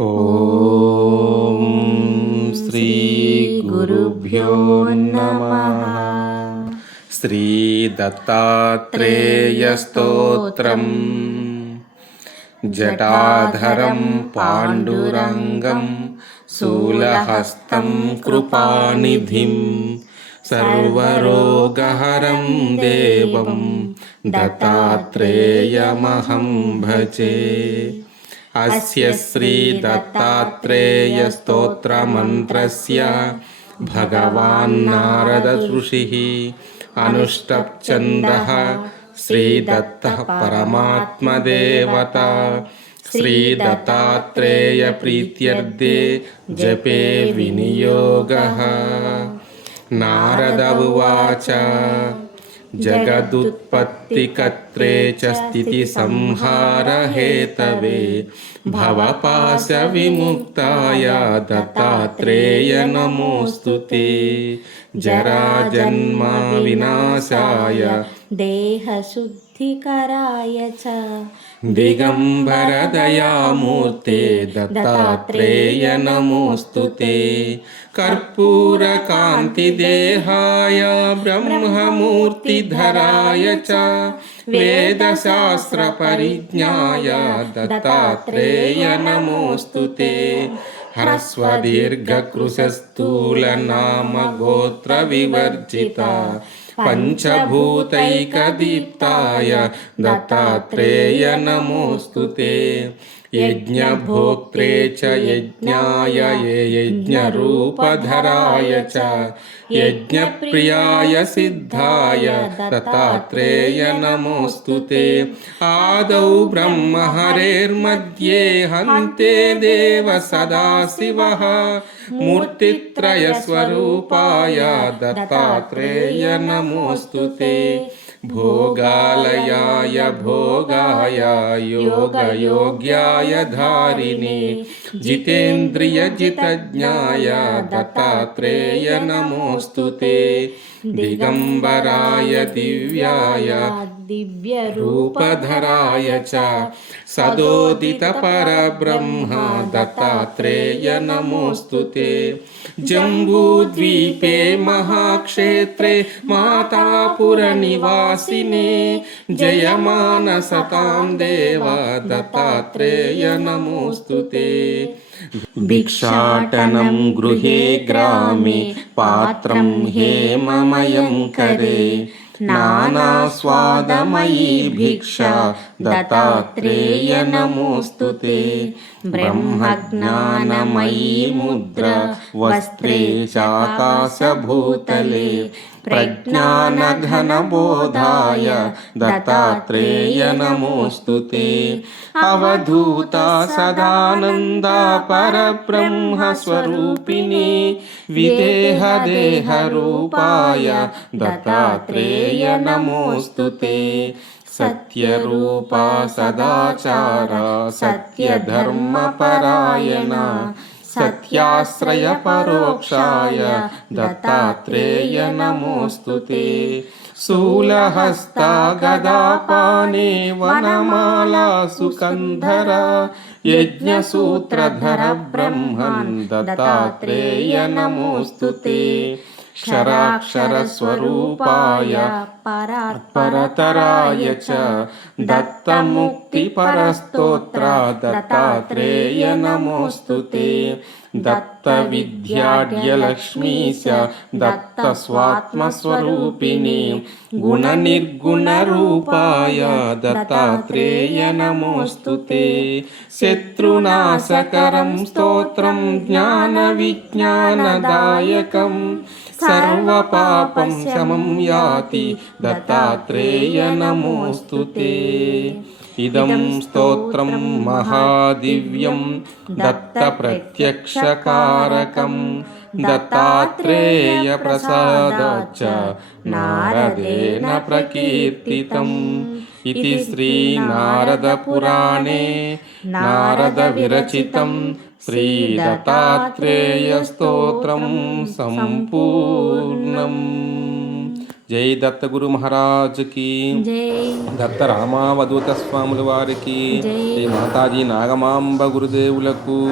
ॐ श्रीगुरुभ्यो नमः। श्रीदत्तात्रेयस्तोत्रम् जटाधरं पाण्डुरङ्गं शूलहस्तं कृपानिधिं सर्वरोगहरं देवं दत्तात्रेयमहं भजे अस्य श्रीदत्तात्रेयस्तोत्रमन्त्रस्य भगवान् नारदऋषिः अनुष्टप्छन्दः श्रीदत्तः परमात्मदेवता श्रीदत्तात्रेयप्रीत्यर्थे जपे विनियोगः नारद उवाच जगदुत्पत्तिकर्त्रे च स्थितिसंहारहेतवे भवपाशविमुक्ताय दत्तात्रेय नमोऽस्तु ते जराजन्मा विनाशाय देहशुद्धिकराय च दिगम्बरदयामूर्ते दत्तात्रेय नमोऽस्तु ते कर्पूरकान्तिदेहाय ब्रह्ममूर्तिधराय च वेदशास्त्रपरिज्ञाय दत्तात्रेय नमोऽस्तु ते ह्रस्वदीर्घकृशस्थूलनाम गोत्रविवर्जिता पञ्चभूतैकदीप्ताय दत्तात्रेय नमोऽस्तु ते यज्ञभोक्त्रे च यज्ञाय ये यज्ञरूपधराय च यज्ञप्रियाय सिद्धाय दत्तात्रेय नमोऽस्तु ते आदौ ब्रह्महरेर्मध्ये हन्ते देव सदाशिवः मूर्तित्रयस्वरूपाय दत्तात्रेय नमोऽस्तु ते భోగాలయాయ భోగాయ యోగయోగ్యాయ ధారిణి జితేంద్రియ జితజ్ఞాయ దత్తాత్రేయ నమోస్తుతే దిగంబరాయ దివ్యాయ रूपधराय च सदोदितपरब्रह्म दत्तात्रेय नमोऽस्तु ते जम्बूद्वीपे महाक्षेत्रे मातापुरनिवासिने जयमानसतां देव दत्तात्रेय नमोऽस्तु ते भिक्षाटनं गृहे ग्रामे पात्रं हेममयं करे नानास्वादमयी भिक्षा दत्तात्रेय नमोऽस्तु ते ब्रह्मज्ञानमयी मुद्रा वस्त्रे चाकाशभूतले प्रज्ञानघनबोधाय दत्तात्रेय नमोऽस्तु ते। अवधूता सदानन्दा परब्रह्मस्वरूपिणी विदेहदेहरूपाय दत्तात्रेय नमोऽस्तु ते। सत्यरूपा सदाचारा सत्यधर्मपरायणा సత్యాశ్రయ పరోక్షాయ దత్తాత్రేయ నమోస్తు శూలహస్త గదాపానే వనమాలా సుకంధర యజ్ఞసూత్రధర బ్రహ్మన్ దత్తాత్రేయ నమోస్తు क्षराक्षरस्वरूपाय परतराय च दत्तमुक्तिपरस्तोत्रा दत्तात्रेय नमोऽस्तु ते दत्तविद्याढ्यलक्ष्मीश दत्तस्वात्मस्वरूपिणी गुणनिर्गुणरूपाय दत्तात्रेय नमोऽस्तु ते शत्रुनाशकरं स्तोत्रं ज्ञानविज्ञानदायकं सर्वपापं शमं याति दत्तात्रेय नमोऽस्तु ते इदं स्तोत्रं महादिव्यं दत्तप्रत्यक्षकारकं दत्तात्रेयप्रसादाच्च नारदेन प्रकीर्तितम् इति श्रीनारदपुराणे नारदविरचितं श्रीदत्तात्रेयस्तोत्रं सम्पूर्णम् జై దత్త గురు మహారాజుకి దత్త రామావధూత స్వాముల వారికి. జై. మాతాజీ నాగమాంబ గురుదేవులకు.